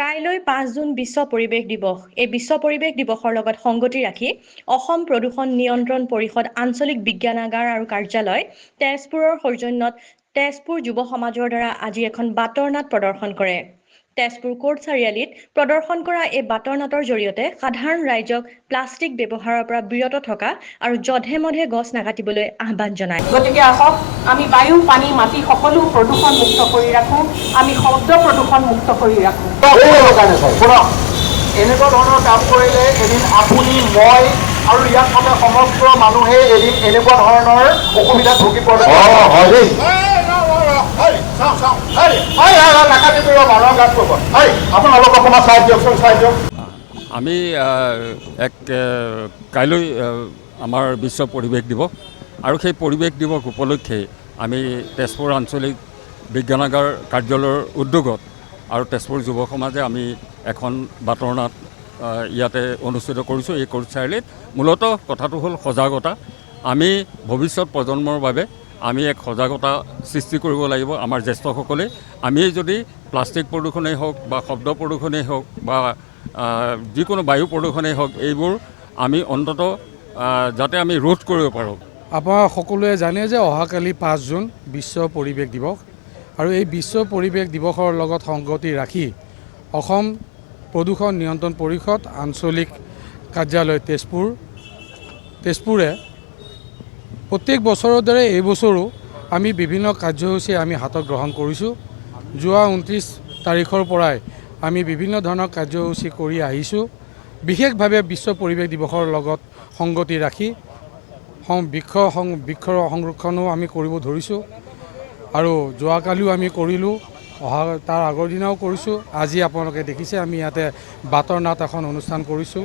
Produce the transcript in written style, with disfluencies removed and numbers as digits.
কাইলৈ ৫ জুন বিশ্ব পৰিৱেশ দিৱস। এই বিশ্ব পৰিৱেশ দিৱসৰ লগত সংগতি ৰাখি অসম প্ৰদূষণ নিয়ন্ত্ৰণ পৰিষদ আঞ্চলিক বিজ্ঞানাগাৰ আৰু কাৰ্যালয় তেজপুৰৰ সৌজন্যত তেজপুৰ যুৱ সমাজৰ দ্বাৰা আজি এখন বাতৰ নাট প্ৰদৰ্শন কৰে। তেজপুৰ কোৰ্ট চাৰিআলিত প্ৰদৰ্শন কৰা এই বাতৰ নাটৰ জৰিয়তে সাধাৰণ ৰাইজক প্লাষ্টিক ব্যৱহাৰৰ পৰা বিৰত থকা আৰু যধে মধে গছ নাকাটিবলৈ আহ্বান জনায়। গতিকে আহক আমি বায়ু, পানী, মাটি সকলো প্ৰদূষণ মুক্ত কৰি ৰাখোঁ, আমি শব্দ প্ৰদূষণ মুক্ত কৰি ৰাখোঁ। এনেকুৱা ধৰণৰ কাম কৰিলে এদিন আপুনি, মই আৰু ইয়াত থকা সমগ্ৰ মানুহে এদিন এনেকুৱা ধৰণৰ অসুবিধাত ভুগি পৰে। আপোনালোক অকণমান চাই দিয়কচোন, চাই দিয়ক। আমি কাইলৈ আমাৰ বিশ্ব পৰিৱেশ দিৱস আৰু সেই পৰিৱেশ দিৱস উপলক্ষে আমি তেজপুৰ আঞ্চলিক বিজ্ঞানাগাৰ কাৰ্যালয়ৰ উদ্যোগত আৰু তেজপুৰ যুৱ সমাজে আমি এখন বাতৰ নাট ইয়াতে অনুষ্ঠিত কৰিছোঁ এই কোৰ্ট চাৰিআলিত। মূলতঃ কথাটো হ'ল সজাগতা। আমি ভৱিষ্যত প্ৰজন্মৰ বাবে আমি এক সজাগতা সৃষ্টি কৰিব লাগিব। আমাৰ জ্যেষ্ঠসকলে আমি যদি প্লাষ্টিক প্ৰদূষণেই হওক বা শব্দ প্ৰদূষণেই হওক বা যিকোনো বায়ু প্ৰদূষণেই হওক, এইবোৰ আমি অন্ততঃ যাতে আমি ৰোধ কৰিব পাৰোঁ। আপোনাৰ সকলোৱে জানে যে অহাকালি ৫ জুন বিশ্ব পৰিৱেশ দিৱস আৰু এই বিশ্ব পৰিৱেশ দিৱসৰ লগত সংগতি ৰাখি অসম প্ৰদূষণ নিয়ন্ত্ৰণ পৰিষদ আঞ্চলিক কাৰ্যালয় তেজপুৰে প্ৰত্যেক বছৰৰ দৰে এই বছৰো আমি বিভিন্ন কাৰ্যসূচী আমি হাতত গ্ৰহণ কৰিছোঁ। যোৱা ২৯ তাৰিখৰ পৰাই আমি বিভিন্ন ধৰণৰ কাৰ্যসূচী কৰি আহিছোঁ। বিশেষভাৱে বিশ্ব পৰিৱেশ দিৱসৰ লগত সংগতি ৰাখি বৃক্ষ সংৰক্ষণো আমি কৰিব ধৰিছোঁ আৰু যোৱাকালিও আমি কৰিলোঁ, তাৰ আগৰ দিনাও কৰিছোঁ। আজি আপোনালোকে দেখিছে আমি ইয়াতে বাতৰ নাট এখন অনুষ্ঠান কৰিছোঁ।